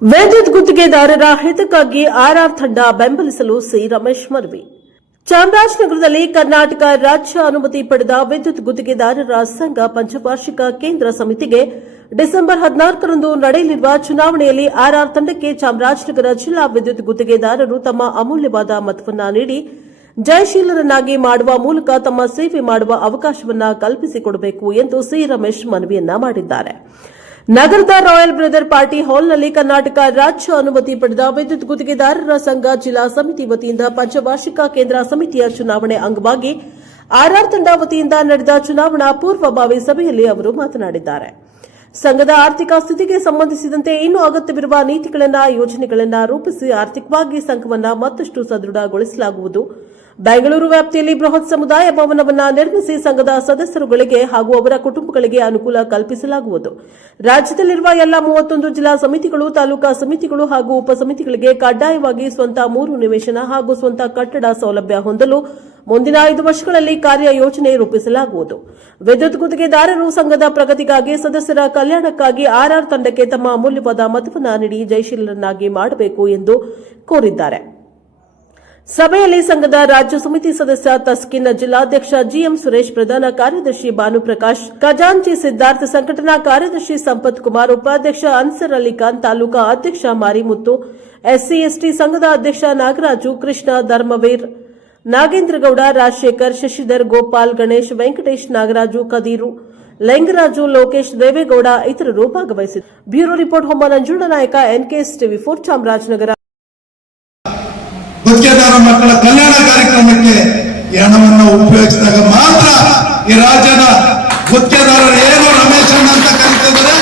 ವಿದ್ಯುತ್ ಗುತ್ತಿಗೆದಾರರ ಹಿತಕ್ಕಾಗಿ ಆರ್ಆರ್ ತಂಡ ಬೆಂಬಲಿಸಲು ಸಿ. ರಮೇಶ್ ಮನವಿ. ಚಾಮರಾಜನಗರದಲ್ಲಿ ಕರ್ನಾಟಕ ರಾಜ್ಯ ಅನುಮತಿ ಪಡೆದ ವಿದ್ಯುತ್ ಗುತ್ತಿಗೆದಾರರ ಸಂಘ ಪಂಚವಾರ್ಷಿಕ ಕೇಂದ್ರ ಸಮಿತಿಗೆ ಡಿಸೆಂಬರ್ ಹದಿನಾಲ್ಕರಂದು ನಡೆಯಲಿರುವ ಚುನಾವಣೆಯಲ್ಲಿ ಆರ್ಆರ್ ತಂಡಕ್ಕೆ ಚಾಮರಾಜನಗರ ಜಿಲ್ಲಾ ವಿದ್ಯುತ್ ಗುತ್ತಿಗೆದಾರರು ತಮ್ಮ ಅಮೂಲ್ಯವಾದ ಮತವನ್ನು ನೀಡಿ, ಜಯಶೀಲರನ್ನಾಗಿ ಮಾಡುವ ಮೂಲಕ ತಮ್ಮ ಸೇವೆ ಮಾಡುವ ಅವಕಾಶವನ್ನು ಕಲ್ಪಿಸಿಕೊಡಬೇಕು ಎಂದು ಸಿ. ರಮೇಶ್ ಮನವಿಯನ್ನ ಮಾಡಿದ್ದಾರೆ. ನಗರದ ರಾಯಲ್ ಬ್ರದರ್ ಪಾರ್ಟಿ ಹಾಲ್ನಲ್ಲಿ ಕರ್ನಾಟಕ ರಾಜ್ಯ ಅನುಮತಿ ಪಡೆದ ವಿದ್ಯುತ್ ಗುತ್ತಿಗೆದಾರರ ಸಂಘ ಜಿಲ್ಲಾ ಸಮಿತಿ ವತಿಯಿಂದ ಪಂಚವಾರ್ಷಿಕ ಕೇಂದ್ರ ಸಮಿತಿಯ ಚುನಾವಣೆ ಅಂಗವಾಗಿ ಆರ್ಆರ್ ತಂಡ ವತಿಯಿಂದ ನಡೆದ ಚುನಾವಣಾ ಪೂರ್ವಭಾವಿ ಸಭೆಯಲ್ಲಿ ಅವರು ಮಾತನಾಡಿದ್ದಾರೆ. ಸಂಘದ ಆರ್ಥಿಕ ಸ್ಥಿತಿಗೆ ಸಂಬಂಧಿಸಿದಂತೆ ಇನ್ನೂ ಅಗತ್ಯವಿರುವ ನೀತಿಗಳನ್ನ ಯೋಜನೆಗಳನ್ನ ರೂಪಿಸಿ ಆರ್ಥಿಕವಾಗಿ ಸಂಘವನ್ನ ಮತ್ತಷ್ಟು ಸದೃಢಗೊಳಿಸಲಾಗುವುದು. ಬೆಂಗಳೂರು ವ್ಯಾಪ್ತಿಯಲ್ಲಿ ಬೃಹತ್ ಸಮುದಾಯ ಭವನವನ್ನು ನಿರ್ಮಿಸಿ ಸಂಘದ ಸದಸ್ಯರುಗಳಿಗೆ ಹಾಗೂ ಅವರ ಕುಟುಂಬಗಳಿಗೆ ಅನುಕೂಲ ಕಲ್ಪಿಸಲಾಗುವುದು. ರಾಜ್ಯದಲ್ಲಿರುವ ಎಲ್ಲ ಮೂವತ್ತೊಂದು ಜಿಲ್ಲಾ ಸಮಿತಿಗಳು, ತಾಲೂಕಾ ಸಮಿತಿಗಳು ಹಾಗೂ ಉಪಸಮಿತಿಗಳಿಗೆ ಕಡ್ಡಾಯವಾಗಿ ಸ್ವಂತ ಮೂರು ನಿವೇಶನ ಹಾಗೂ ಸ್ವಂತ ಕಟ್ಟಡ ಸೌಲಭ್ಯ ಹೊಂದಲು ಮುಂದಿನ ಐದು ವರ್ಷಗಳಲ್ಲಿ ಕಾರ್ಯ ಯೋಜನೆ ರೂಪಿಸಲಾಗುವುದು. ವಿದ್ಯುತ್ ಗುತ್ತಿಗೆದಾರರು ಸಂಘದ ಪ್ರಗತಿಗಾಗಿ ಸದಸ್ಯರ ಕಲ್ಯಾಣಕ್ಕಾಗಿ ಆರ್ಆರ್ ತಂಡಕ್ಕೆ ತಮ್ಮ ಅಮೂಲ್ಯವಾದ ಮತವನ್ನು ನೀಡಿ ಜಯಶೀಲರನ್ನಾಗಿ ಮಾಡಬೇಕು ಎಂದು ಕೋರಿದ್ದಾರೆ. ಸಭೆಯಲ್ಲಿ ಸಂಘದ ರಾಜ್ಯ ಸಮಿತಿ ಸದಸ್ಯ ತಸ್ಕಿನ್ ಜಿಲ್ಲಾಧ್ಯಕ್ಷ ಜಿಎಂ ಸುರೇಶ್ ಪ್ರಧಾನ ಕಾರ್ಯದರ್ಶಿ ಭಾನುಪ್ರಕಾಶ್ ಖಜಾಂಚಿ ಸಿದ್ದಾರ್ಥ ಸಂಘಟನಾ ಕಾರ್ಯದರ್ಶಿ ಸಂಪತ್ ಕುಮಾರ್ ಉಪಾಧ್ಯಕ್ಷ ಅನ್ಸರ್ ಅಲಿ ಖಾನ್ ತಾಲೂಕಾ ಅಧ್ಯಕ್ಷ ಮಾರಿಮುತ್ತು ಎಸ್ಸಿ ಎಸ್ಟಿ ಸಂಘದ ಅಧ್ಯಕ್ಷ ನಾಗರಾಜು ಕೃಷ್ಣ ಧರ್ಮವೀರ್ ನಾಗೇಂದ್ರಗೌಡ ರಾಜಶೇಖರ್ ಶಶಿಧರ್ ಗೋಪಾಲ್ ಗಣೇಶ್ ವೆಂಕಟೇಶ್ ನಾಗರಾಜು ಕದೀರು ಲಿಂಗರಾಜು ಲೋಕೇಶ್ ದೇವೇಗೌಡ ಇತರರು ಭಾಗವಹಿಸಿದ್ದರು ಬ್ಯೂರೋ ರಿಪೋರ್ಟ್ ಹೊಮ್ಮ ನಂಜುಂಡ ನಾಯಕ ಎನ್ಕೆಎಸ್ ಟಿವಿ ಫೋರ್ ಚಾಮರಾಜನಗರ ಗುತ್ತಿಗೆದಾರ ಮಕ್ಕಳ ಕಲ್ಯಾಣ ಕಾರ್ಯಕ್ರಮಕ್ಕೆ ಈ ಹಣವನ್ನು ಉಪಯೋಗಿಸಿದಾಗ ಮಾತ್ರ ಈ ರಾಜ್ಯದ ಗುತ್ತಿಗೆದಾರರು ಏನು ರಮೇಶ್ ಅಂತ ಕರೀತಿದ್ದಾರೆ,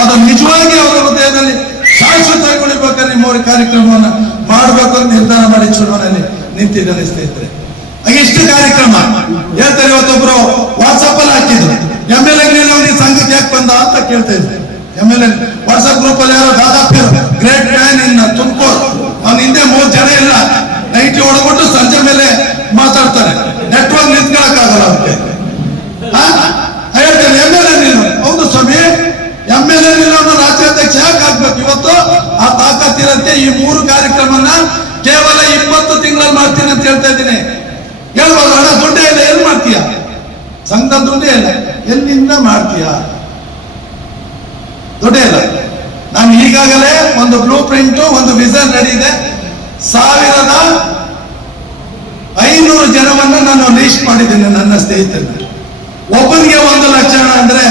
ಅದು ನಿಜವಾಗಿ ಅವರ ಹೃದಯದಲ್ಲಿ ಶಾಶ್ವತ ಉಳಿಬೇಕಾದ್ರೆ ನಿಮ್ಮ ಕಾರ್ಯಕ್ರಮವನ್ನು ಮಾಡಬೇಕು ಅಂತ ನಿರ್ಧಾರ ಮಾಡಿ ಚುನಾವಣೆಯಲ್ಲಿ ನಿಂತಿದ್ದಾರೆ ಸ್ನೇಹಿತರೆ. ಹಾಗೆ ಇಷ್ಟು ಕಾರ್ಯಕ್ರಮ. ಹೇಳ್ತಾರೆ ಇವತ್ತೊಬ್ರು ವಾಟ್ಸಪ್ ಅಲ್ಲಿ ಹಾಕಿದ್ರು. ಎಂ ಎಲ್ ಎ ಸಂಘಕ್ಕೆ ಯಾಕೆ ಬಂದ ಅಂತ ಕೇಳ್ತಾ ಇದ್ರು. M L A WhatsApp group ಅಲ್ಲಿ ಯಾರೋ ದಾದಾಪ್ಯರು ಗ್ರೇಟ್ ಮ್ಯಾನ್ ಇನ್ ತುಮಕೂರು. ಅವನ ಹಿಂದೆ ಮೂರ್ ಜನ ಇಲ್ಲ. ನೈಟ್ ಹೊಡೆದ್ಬಿಟ್ಟು ಸಂಜೆ ಮೇಲೆ ಮಾತಾಡ್ತಾರೆ. ನೆಟ್ವರ್ಕ್ ನಿಂತ್ಕೊಳಕ್ ಆಗಲ್ಲ ಅವ್ರಿಗೆ. ಹೇಳ್ತೇನೆ ಎಂ ಎಲ್ ಎ ನಿಲ್ಲ ಹೌದು ಸ್ವಾಮಿ. ಎಂ ಎಲ್ ಎ ನಿಲ್ಲ ರಾಜ್ಯಾಧ್ಯಕ್ಷ ಯಾಕೆ ಆಗ್ಬೇಕು? ಇವತ್ತು ಆ ತಾಕತ್ತಿರಂತೆ ಈ ಮೂರು ಕಾರ್ಯಕ್ರಮನ ಕೇವಲ ಇಪ್ಪತ್ತು ತಿಂಗಳಲ್ಲಿ ಮಾಡ್ತೀನಿ ಅಂತ ಹೇಳ್ತಾ ಇದ್ದೀನಿ. ಹೇಳ್ಬೋದು, ಹಣ ದುಡ್ಡೇ ಇಲ್ಲ ಏನ್ ಮಾಡ್ತೀಯ? ಸಂಘದ ದುಡ್ಡೇ ಇಲ್ಲ. ಎಲ್ಲಿಂದ ಮಾಡ್ತೀಯ? ದುಡ್ಡೇ ಇಲ್ಲ. ನಾನು ಈಗಾಗಲೇ ಒಂದು ಬ್ಲೂ ಪ್ರಿಂಟ್ ಒಂದು ವಿಸನ್ ರೆಡಿ ಇದೆ. ಸಾವಿರದ ಐನೂರು ಜನವನ್ನ ನಾನು ಲೀಸ್ಟ್ ಮಾಡಿದ್ದೇನೆ ನನ್ನ ಸ್ನೇಹಿತರನ್ನ ಒಬ್ಬನಿಗೆ ಒಂದು ಲಕ್ಷ ಹಣ ಅಂದ್ರೆ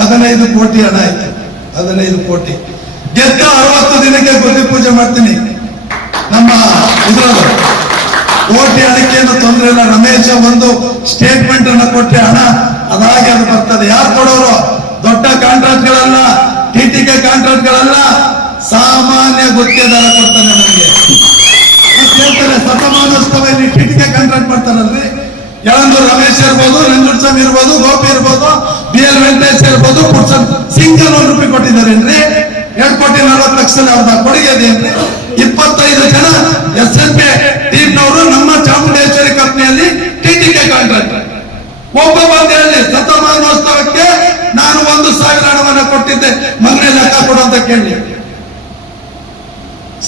ಹದಿನೈದು ಕೋಟಿ ಹಣ ಆಯ್ತು. ಹದಿನೈದು ಕೋಟಿ. ಗೆದ್ದ ಅರವತ್ತು ದಿನಕ್ಕೆ ಗುಡಿ ಪೂಜೆ ಮಾಡ್ತೀನಿ. ನಮ್ಮ ಇದ್ರದ್ದು ಕೋಟಿ ಏನು ತೊಂದರೆ ಇಲ್ಲ. ರಮೇಶ ಒಂದು ಸ್ಟೇಟ್ಮೆಂಟ್ ಅನ್ನ ಕೊಟ್ಟರೆ ಹಣ, ಅದಾಗಿ ಅದು ಬರ್ತದೆ. ಯಾರು ಕೊಡೋರು? ದೊಡ್ಡ ಕಾಂಟ್ರಾಕ್ಟ್ ಗಳಲ್ಲ ಟಿ ಟಿ ಕೆ ಕಾಂಟ್ರಾಕ್ಟ್ ಗಳಲ್ಲ ಸಾಮಾನ್ಯ ಗುತ್ತಿಗೆದಾರ ಕೊಡ್ತಾನೆ ನಮಗೆ. ಹೇಳ್ತಾರೆ ಶತಮಾನೋತ್ಸವದಲ್ಲಿ ಟಿ ಟಿ ಕೆ ಕಾಂಟ್ರಾಕ್ಟ್ ಮಾಡ್ತಾರಲ್ರಿ ಯಳಂದೂರು ರಮೇಶ್ ಇರ್ಬೋದು ನಂಜುಡ್ಸ್ವಾಮಿ ಇರ್ಬೋದು, ಗೋಪಿ ಇರ್ಬೋದು, ಬಿ ಎಲ್ ವೆಂಕಟೇಶ್ ಇರ್ಬೋದು ಪುಟ್ಸನ್ ಸಿಂಗಲ್ ಒಂದು ರೂಪಾಯಿ ಕೊಟ್ಟಿದ್ದಾರೇನ್ರಿ ಎರಡು ಕೋಟಿ ನಲವತ್ತು ಲಕ್ಷ ಅವ್ರದ್ದು ಕೊಡುಗೆ ಅದೇನ್ರಿ ಇಪ್ಪತ್ತೈದು ಜನ ಎಸ್ ಎನ್ ಪಿ ಟೀಮ್ನವರು ನಮ್ಮ ಚಾಮುಂಡೇಶ್ವರಿ ಕಂಪ್ನಿಯಲ್ಲಿ ಟಿ ಟಿ ಕೆ ಕಾಂಟ್ರಾಕ್ಟ್ ಒಬ್ಬ ಬಂದು ಹೇಳಿ ಶತಮಾನೋತ್ಸವಕ್ಕೆ ನಾನು ಒಂದು ಸಾವಿರ ಹಣವನ್ನು ಕೊಟ್ಟಿದ್ದೆ. ಮಗನೇ ಲೆಕ್ಕ ಕೊಡು ಅಂತ ಕೇಳಿ.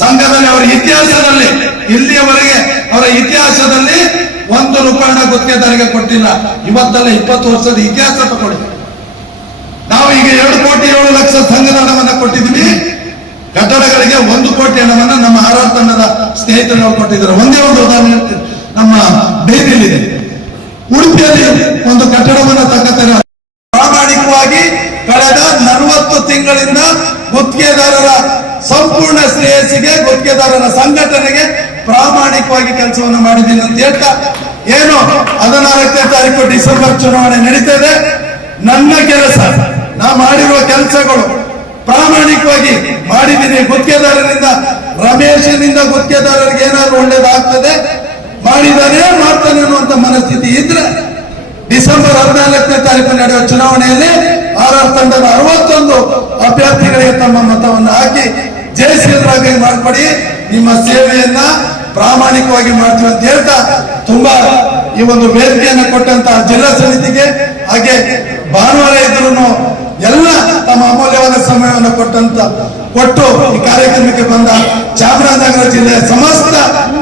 ಸಂಘದಲ್ಲಿ ಅವರ ಇತಿಹಾಸದಲ್ಲಿ, ಇಲ್ಲಿಯವರೆಗೆ ಅವರ ಇತಿಹಾಸದಲ್ಲಿ ಒಂದು ರೂಪಾಯಿ ಹಣ ಗುತ್ತಿಗೆದಾರಿಗೆ ಕೊಟ್ಟಿಲ್ಲ. ಇವತ್ತಲ್ಲ ಇಪ್ಪತ್ತು ವರ್ಷದ ಇತಿಹಾಸ ತಗೊಳ್ಳಿ. ನಾವು ಈಗ ಎರಡು ಕೋಟಿ ಏಳು ಲಕ್ಷ ಸಂಘದ ಹಣವನ್ನ ಕೊಟ್ಟಿದ್ವಿ ಕಟ್ಟಡಗಳಿಗೆ ಒಂದು ಕೋಟಿ ಹಣವನ್ನ ನಮ್ಮ ಆರಾರ್ ತಂಡದ ಸ್ನೇಹಿತರು ಕೊಟ್ಟಿದ್ದಾರೆ. ಒಂದೇ ಒಂದು ಉದಾಹರಣೆ ನಮ್ಮ ಡೈರಿಯಲ್ಲಿದೆ ಉಡುಪಿಯಲ್ಲಿ ಒಂದು ಕಟ್ಟಡವನ್ನ ತಕ್ಕತಾರೆ ಪ್ರಾಮಾಣಿಕವಾಗಿ ಕಳೆದ ನಲವತ್ತು ತಿಂಗಳಿಂದ ಗುತ್ತಿಗೆದಾರರ ಸಂಪೂರ್ಣ ಶ್ರೇಯಸ್ಸಿಗೆ ಗುತ್ತಿಗೆದಾರರ ಸಂಘಟನೆಗೆ ಪ್ರಾಮಾಣಿಕವಾಗಿ ಕೆಲಸವನ್ನು ಮಾಡಿದ್ದೀನಿ ಅಂತ ಹೇಳ್ತಾ, ಏನು ಹದಿನಾಲ್ಕನೇ ತಾರೀಕು ಡಿಸೆಂಬರ್ ಚುನಾವಣೆ ನಡೀತಾ ಇದೆ ನನ್ನ ಕೆಲಸ, ನಾ ಮಾಡಿರುವ ಕೆಲಸಗಳು ಪ್ರಾಮಾಣಿಕವಾಗಿ ಮಾಡಿದ್ದೀನಿ. ಗುತ್ತಿಗೆದಾರರಿಂದ, ರಮೇಶನಿಂದ ಗುತ್ತಿಗೆದಾರರಿಗೆ ಏನಾದ್ರು ಒಳ್ಳೇದಾಗ್ತದೆ? ಮಾಡಿದರೆ ಮಾಡ್ತಾನೆ ಅನ್ನುವಂತ ಮನಸ್ಥಿತಿ ಇದ್ರೆ, ಡಿಸೆಂಬರ್ ಹದಿನಾಲ್ಕನೇ ತಾರೀಕು ನಡೆಯುವ ಚುನಾವಣೆಯಲ್ಲಿ ಆರ್ ಆರ್ ತಂಡದ ಅರವತ್ತೊಂದು ಅಭ್ಯರ್ಥಿಗಳಿಗೆ ತಮ್ಮ ಮತವನ್ನು ಹಾಕಿ ಜಯಶೀಲರಾಗಿ ಮಾಡ್ಕೊಡಿ ನಿಮ್ಮ ಸೇವೆಯನ್ನ ಪ್ರಾಮಾಣಿಕವಾಗಿ ಮಾಡ್ತೀವಿ ಅಂತ ಹೇಳ್ತಾ ತುಂಬಾ ಈ ಒಂದು ವೇದಿಕೆಯನ್ನು ಕೊಟ್ಟಂತ ಜಿಲ್ಲಾ ಸಮಿತಿಗೆ ಹಾಗೆ ಭಾನುವಾರ ಇದ್ರು ಎಲ್ಲ ತಮ್ಮ ಅಮೂಲ್ಯವಾದ ಸಮಯವನ್ನು ಕೊಟ್ಟಂತ ಕೊಟ್ಟು ಈ ಕಾರ್ಯಕ್ರಮಕ್ಕೆ ಜಿಲ್ಲೆಯ ಸಮಸ್ತ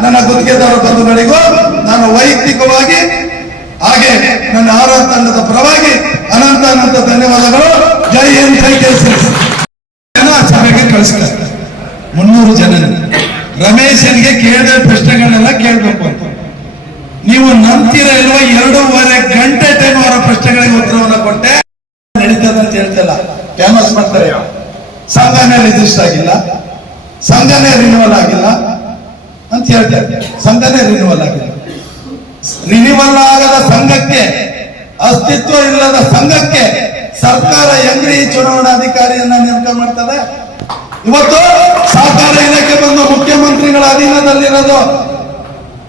ನನ್ನ ಗುತ್ತಿಗೆದಾರ ಬಂಧುಗಳಿಗೂ ನಾನು ವೈಯಕ್ತಿಕವಾಗಿ ಹಾಗೆ ನನ್ನ ಆರೋಗ್ಯ ತಂಡದ ಪರವಾಗಿ ಅನಂತ ಅನಂತ ಧನ್ಯವಾದಗಳು. ಜೈ ಹಿಂದ್, ಜೈ ಜನ ಸಭೆಗೆ ಕಳಿಸ್ತಾರೆ ಮುನ್ನೂರು ಜನ ರಮೇಶನ್ಗೆ ಕೇಳಿದ ಪ್ರಶ್ನೆಗಳನ್ನೆಲ್ಲ ಕೇಳಬೇಕು ಅಂತ. ನೀವು ನಂಬ್ತೀರ ಇಲ್ವ? ಎರಡೂವರೆ ಗಂಟೆ ಟೈಮ್ ಅವರ ಪ್ರಶ್ನೆಗಳಿಗೆ ಉತ್ತರವನ್ನು ಕೊಟ್ಟೆ. ನಡೀತದ ಅಂತ ಹೇಳ್ತಲ್ಲ. ಫೇಮಸ್ ಮಾಡ್ತಾರೆ ಸಂಘನೇ ರಿಜಿಸ್ಟರ್ ಆಗಿಲ್ಲ. ಸಂಘನೇ ರಿನ್ಯೂವಲ್ ಆಗಿಲ್ಲ ಅಂತ ಹೇಳ್ತಾರೆ ಸಂಘನೇ ರಿನ್ಯೂವಲ್ ಆಗಿಲ್ಲ. ರಿನ್ಯೂವಲ್ ಆಗದ ಸಂಘಕ್ಕೆ, ಅಸ್ತಿತ್ವ ಇಲ್ಲದ ಸಂಘಕ್ಕೆ ಸರ್ಕಾರ ಹೆಂಗ್ರಿ ಚುನಾವಣಾ ಚುನಾವಣಾಧಿಕಾರಿಯನ್ನ ನೇಮಕ ಮಾಡ್ತದೆ. ಇವತ್ತು ಸಹಕಾರ ಇಲಾಖೆ ಬಂದು ಮುಖ್ಯಮಂತ್ರಿಗಳ ಅಧೀನದಲ್ಲಿರೋದು?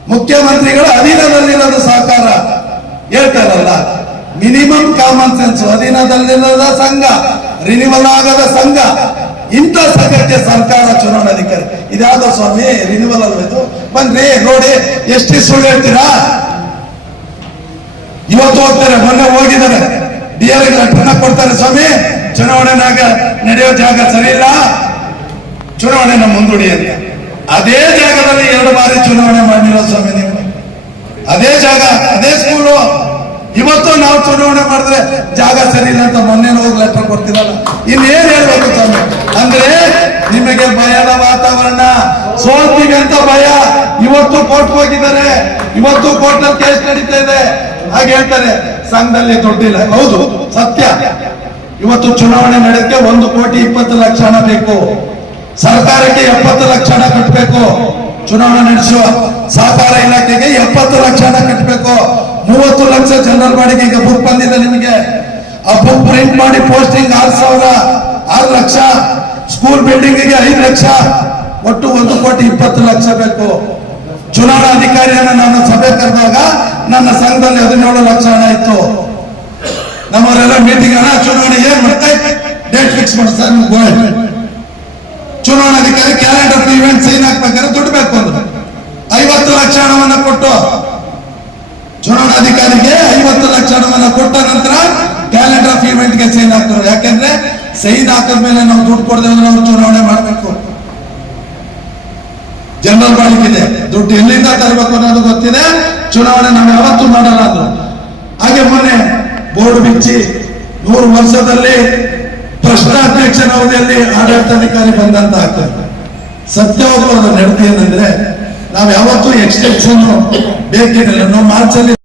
ಮುಖ್ಯಮಂತ್ರಿಗಳ ಅಧೀನದಲ್ಲಿರೋದು ಸಹಕಾರ ಹೇಳ್ತಾರಲ್ಲ ಮಿನಿಮಮ್ ಕಾಮನ್ ಸೆನ್ಸ್ ಅಧೀನದಲ್ಲಿರದ ಸಂಘ ರಿನಿವಲ್ ಆಗದ ಸಂಘ. ಇಂಥ ಸಂಘಕ್ಕೆ ಸರ್ಕಾರ ಚುನಾವಣಾಧಿಕಾರಿ ಇದ್ಯಾವುದೋ ಸ್ವಾಮಿ? ರಿನಿವಲ್ ಅಲ್ವೇದು ಬನ್ರಿ, ನೋಡಿ. ಎಷ್ಟು ಸುಳ್ಳು ಹೇಳ್ತೀರಾ? ಇವತ್ತು ಹೋಗ್ತಾರೆ, ಮೊನ್ನೆ ಹೋಗಿದ್ದಾರೆ. ಡಿ ಕೊಡ್ತಾರೆ ಸ್ವಾಮಿ. ಚುನಾವಣೆನಾಗ ನಡೆಯೋ ಜಾಗ ಸರಿ ಇಲ್ಲ. ಚುನಾವಣೆನ ಮುಂದೂಡಿ ಅಂತ. ಅದೇ ಜಾಗದಲ್ಲಿ ಎರಡು ಬಾರಿ ಚುನಾವಣೆ ಮಾಡಿರೋ ಸ್ವಾಮಿ ನೀವು. ಅದೇ ಜಾಗ, ಅದೇ ಸ್ಕೂಲು ಇವತ್ತು ನಾವು ಚುನಾವಣೆ ಮಾಡಿದ್ರೆ ಜಾಗ ಸರಿ ಇಲ್ಲ ಅಂತ ಮೊನ್ನೆ ಹೋಗಿ ಲೆಟರ್ ಕೊಡ್ತೀರಲ್ಲ. ಇನ್ನೇನ್ ಹೇಳ್ಬೇಕು ಸ್ವಾಮಿ? ಅಂದ್ರೆ ನಿಮಗೆ ಭಯದ ವಾತಾವರಣ. ಸೋಲ್ತೀವಿ ಅಂತ ಭಯ. ಇವತ್ತು ಕೋರ್ಟ್ ಹೋಗಿದ್ದಾರೆ. ಇವತ್ತು ಕೋರ್ಟ್ನಲ್ಲಿ ಕೇಸ್ ನಡೀತಾ ಇದೆ. ಹಾಗೆ ಹೇಳ್ತಾರೆ. ಸಂಘದಲ್ಲಿ ದುಡ್ಡಿಲ್ಲ. ಹೌದು, ಸತ್ಯ. ಇವತ್ತು ಚುನಾವಣೆ ನಡೆಯಕ್ಕೆ ಒಂದು ಕೋಟಿ ಇಪ್ಪತ್ತು ಲಕ್ಷ ಹಣ ಬೇಕು. ಸರ್ಕಾರಕ್ಕೆ ಎಪ್ಪತ್ತು ಲಕ್ಷ ಹಣ ಕಟ್ಟಬೇಕು ಚುನಾವಣೆ ನಡೆಸುವ ಸಹಕಾರ ಇಲಾಖೆಗೆ ಎಪ್ಪತ್ತು ಲಕ್ಷ ಹಣ ಕಟ್ಟಬೇಕು ಮೂವತ್ತು ಲಕ್ಷ ಜನರಲ್ ಬಾಡಿಗೆ ಈಗ ಬುಕ್ ಬಂದಿದೆ ನಿಮಗೆ. ಆ ಬುಕ್ ಪ್ರಿಂಟ್ ಮಾಡಿ ಪೋಸ್ಟಿಂಗ್ ಆರು ಸಾವಿರ, ಆರು ಲಕ್ಷ. ಸ್ಕೂಲ್ ಬಿಲ್ಡಿಂಗ್ಗೆ ಐದು ಲಕ್ಷ. ಒಟ್ಟು ಒಂದು ಕೋಟಿ ಇಪ್ಪತ್ತು ಲಕ್ಷ ಬೇಕು. ಚುನಾವಣಾ ಅಧಿಕಾರಿಯನ್ನು ನಾನು ಸಭೆ ಕರೆದಾಗ ನನ್ನ ಸಂಘದಲ್ಲಿ ಹದಿನೇಳು ಲಕ್ಷ ಹಣ ಇತ್ತು. ನಮ್ಮವರೆಲ್ಲ ಮೀಟಿಂಗ್ ಹಣ ಚುನಾವಣೆ ಏನ್ ಮಾಡ್ತಾ ಡೇಟ್ ಫಿಕ್ಸ್ ಮಾಡಿ ಸರ್ ನಿಮ್ಗೆ ಕ್ಯಾಲೆಂಡರ್ ಕ್ಯಾಲೆಂಡರ್ ಇವೆಂಟ್ ಸೈನ್ ಹಾಕ್ಬೇಕಾದ್ರೆ ದುಡ್ಡು ಬೇಕು ಅಂದ್ರು. ಐವತ್ತು ಲಕ್ಷ ಹಣವನ್ನ ಕೊಟ್ಟು ಚುನಾವಣಾಧಿಕಾರಿಗೆ ಐವತ್ತು ಲಕ್ಷ ಹಣವನ್ನ ಕೊಟ್ಟ ನಂತರ ಕ್ಯಾಲೆಂಡರ್ ಆಫ್ ಇವೆಂಟ್ಗೆ ಸೈನ್ ಹಾಕ್ತಾರೆ. ಯಾಕಂದ್ರೆ ಸೈನ್ ಹಾಕಿದ್ಮೇಲೆ ನಾವು ದುಡ್ಡು ಕೊಡದೆ ಅಂದ್ರೆ ನಾವು ಚುನಾವಣೆ ಮಾಡಬೇಕು. ಜನರಲ್ ಇದೆ. ದುಡ್ಡು ಎಲ್ಲಿಂದ ತರಬೇಕು ಅನ್ನೋದು ಗೊತ್ತಿದೆ. ಚುನಾವಣೆ ನಾವು ಯಾವತ್ತೂ ಮಾಡಲ್ಲ ಅಂದ್ರು ಹಾಗೆ ಮೊನ್ನೆ ಬೋರ್ಡ್ ಬಿಚ್ಚಿ ನೂರು ವರ್ಷದಲ್ಲಿ ಪ್ರಶ್ನಾಧ್ಯಕ್ಷನ ಅವಧಿಯಲ್ಲಿ ಆಡಳಿತಾಧಿಕಾರಿ ಬಂದಂತ ಆಗ್ತದೆ ಸತ್ಯವಾಗ್ಲೂ ಅದು ನಡತೆ ಏನಂದ್ರೆ ನಾವು ಯಾವತ್ತೂ ಎಕ್ಸ್ಟೆನ್ಷನ್ ಬೇಕಿರಲಿಲ್ಲ ನಾವು ಮಾರ್ಚಲ್ಲಿ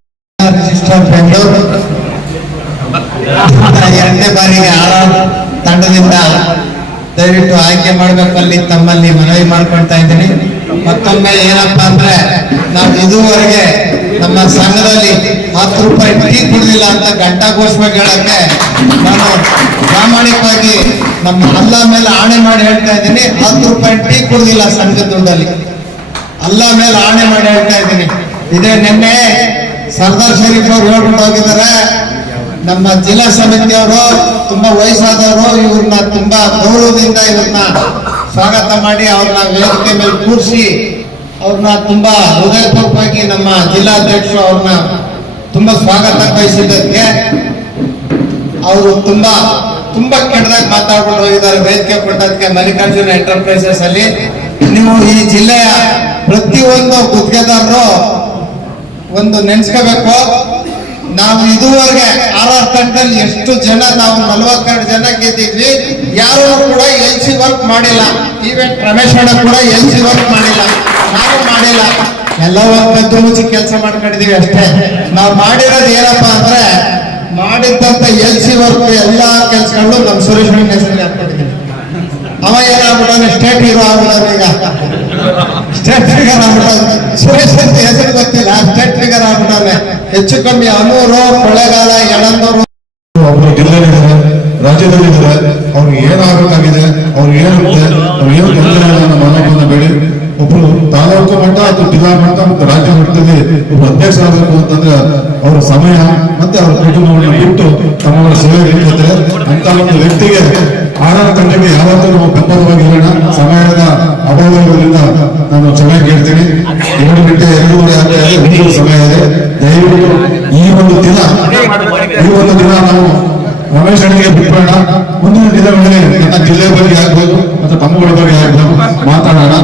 ದಯವಿಟ್ಟು ಆಯ್ಕೆ ಅಲ್ಲಿ ತಮ್ಮಲ್ಲಿ ಮನವಿ ಮಾಡ್ಕೊಳ್ತಾ ಇದ್ದೀನಿ. ಮತ್ತೊಮ್ಮೆ ಏನಪ್ಪಾ ಅಂದ್ರೆ, ನಾವು ಇದುವರೆಗೆ ನಮ್ಮ ಸಂಘದಲ್ಲಿ ಹತ್ತು ರೂಪಾಯಿ ಟೀ ಕುಡಿದಿಲ್ಲ ಅಂತ ಘಂಟಾಘೋಷವಾಗಿ ಹೇಳಕ್ಕೆ ನಾನು ಪ್ರಾಮಾಣಿಕವಾಗಿ ನಮ್ಮ ಅಲ್ಲ ಮೇಲೆ ಆಣೆ ಮಾಡಿ ಹೇಳ್ತಾ ಇದ್ದೀನಿ. ಹತ್ತು ರೂಪಾಯಿ ಟೀ ಕುಡಿದಿಲ್ಲ ಸಂಘದ ದುಡ್ಡಲ್ಲಿ. ಅಲ್ಲ ಮೇಲೆ ಆಣೆ ಮಾಡಿ ಹೇಳ್ತಾ ಇದ್ದೀನಿ. ಇದೇ ನಿನ್ನೆ ಸರ್ದಾರ್ ಶರೀಫ್ ಅವ್ರು ಹೇಳ್ಬಿಟ್ಟು ಹೋಗಿದ್ದಾರೆ. ನಮ್ಮ ಜಿಲ್ಲಾ ಸಮಿತಿಯವರು ತುಂಬಾ ವಯಸ್ಸಾದವರು, ಇವ್ರನ್ನ ತುಂಬಾ ಗೌರವದಿಂದ ಇವ್ರನ್ನ ಸ್ವಾಗತ ಮಾಡಿ ಅವ್ರನ್ನ ವೇದಿಕೆ ಮೇಲೆ ಕೂರಿಸಿ ಅವ್ರನ್ನ ತುಂಬಾ ಹೃದಯಪೂರ್ವಕವಾಗಿ ನಮ್ಮ ಜಿಲ್ಲಾಧ್ಯಕ್ಷರು ಅವ್ರನ್ನ ತುಂಬಾ ಸ್ವಾಗತ ಬಯಸಿದ್ದಕ್ಕೆ ಅವರು ತುಂಬಾ ತುಂಬಾ ಕೆಟ್ಟದಾಗಿ ಮಾತಾಡ್ಕೊಂಡು ಹೋಗಿದ್ದಾರೆ. ವೇದಿಕೆ ಕೊಟ್ಟದಕ್ಕೆ ಮಲ್ಲಿಕಾರ್ಜುನ ಎಂಟರ್ಪ್ರೈಸಸ್ ಅಲ್ಲಿ. ನೀವು ಈ ಜಿಲ್ಲೆಯ ಪ್ರತಿಯೊಂದು ಗುತ್ತಿಗೆದಾರರು ಒಂದು ನೆನ್ಸ್ಕೋಬೇಕು. ನಾವು ಇದುವರೆಗೆ ಆರ್ ಆರ್ ತಂಡದಲ್ಲಿ ಎಷ್ಟು ಜನ, ನಾವು ನಲ್ವತ್ತೆರಡು ಜನ ಗೆದ್ದಿದ್ವಿ. ಯಾರು ಕೂಡ ಎಲ್ ಸಿ ವರ್ಕ್ ಮಾಡಿಲ್ಲ. ಈವೆಂಟ್ ರಮೇಶ್ ಅಣ್ಣ ಕೂಡ ಎಲ್ ಸಿ ವರ್ಕ್ ಮಾಡಿಲ್ಲ. ನಾವು ಮಾಡಿಲ್ಲ. ಎಲ್ಲ ಒಂದು ಮುಚ್ಚಿ ಕೆಲಸ ಮಾಡ್ಕೊಂಡಿದೀವಿ ಅಷ್ಟೇ. ನಾವು ಮಾಡಿರೋದು ಏನಪ್ಪಾ ಅಂದ್ರೆ, ಮಾಡಿದ್ದಂತ ಎಲ್ ಸಿ ವರ್ಕ್ ಎಲ್ಲಾ ಕೆಲಸಗಳು ನಮ್ಮ ಸುರೇಶ್ ಹೆಸರಲ್ಲಿ ಹಾಕೊಂಡಿದ್ದೀವಿ ಅವ ಏನಾಗ್ಬಿಟ್ಟಾನೆ? ಸ್ಟೇಟ್ ಹೀರೋ ಆಗ್ಬಿಟ್ಟಾನೆ ಈಗ. State figure ಆಗ್ಬಿಟ್ಟಾನೆ. ಸುರೇಶ್ ಅಂತ ಹೆಸರು ಗೊತ್ತಿಲ್ಲ. ಸ್ಟೇಟ್ ಫಿಗರ್ ಆಗ್ಬಿಟ್ಟಾನೆ. ಹೆಚ್ಚು ಕಮ್ಮಿ ಅನೂರು ಕೊಳ್ಳೆಗಾಲ ಎಳಂದೂರು ಒಬ್ಬರು ಜಿಲ್ಲೆಯಲ್ಲಿದ್ದಾರೆ ರಾಜ್ಯದಲ್ಲಿದ್ದಾರೆ ಅವ್ರಿಗೆ ಏನಾಗಬೇಕಾಗಿದೆ ಅವ್ರಿಗೆ ಏನಿರುತ್ತೆ ಏನು ತೊಂದರೆ ಇಲ್ಲ ಅನ್ನೋ ಒಬ್ರು ತಾಲೂಕು ಮಟ್ಟ ಅಥವಾ ಜಿಲ್ಲಾ ಮಟ್ಟ ಮತ್ತು ರಾಜ್ಯ ಮಟ್ಟದಲ್ಲಿ ಒಬ್ಬ ಅಧ್ಯಕ್ಷ ಆಗಬೇಕು ಅಂತಂದ್ರೆ ಅವರ ಸಮಯ ಮತ್ತೆ ಅವರ ಕುಟುಂಬವನ್ನು ಬಿಟ್ಟು ತಮ್ಮ ಸೇವೆ ಇರುತ್ತೆ ಅಂತ ಒಂದು ವ್ಯಕ್ತಿಗೆ ಆಡಳಿತ ತಂಡಕ್ಕೆ ಯಾವತ್ತೂ ನಾವು ಬೆಂಬಲವಾಗಿ ಇರೋಣ ಸಮಯದ ಅಭಾವದಿಂದ ನಾನು ಚೆನ್ನಾಗಿ ಕೇಳ್ತೀನಿ ಎರಡು ಗಂಟೆ, ಎರಡೂವರೆ ಆಗ್ತಾ ಸಮಯ ಇದೆ. ದಯವಿಟ್ಟು ಈ ಒಂದು ದಿನ, ಈ ಒಂದು ದಿನ ನಾವು ರಮೇಶ್ ಅಣ್ಣಗೆ ಬಿಟ್ಬೇಡ ಮುಂದಿನ ದಿನಗಳಲ್ಲಿ ನನ್ನ ಜಿಲ್ಲೆ ಬಗ್ಗೆ ಆಗ್ಬೋದು, ಮತ್ತೆ ತಮ್ಮಗಳ ಬಗ್ಗೆ ಆಗ್ಬೋದು ಮಾತಾಡೋಣ.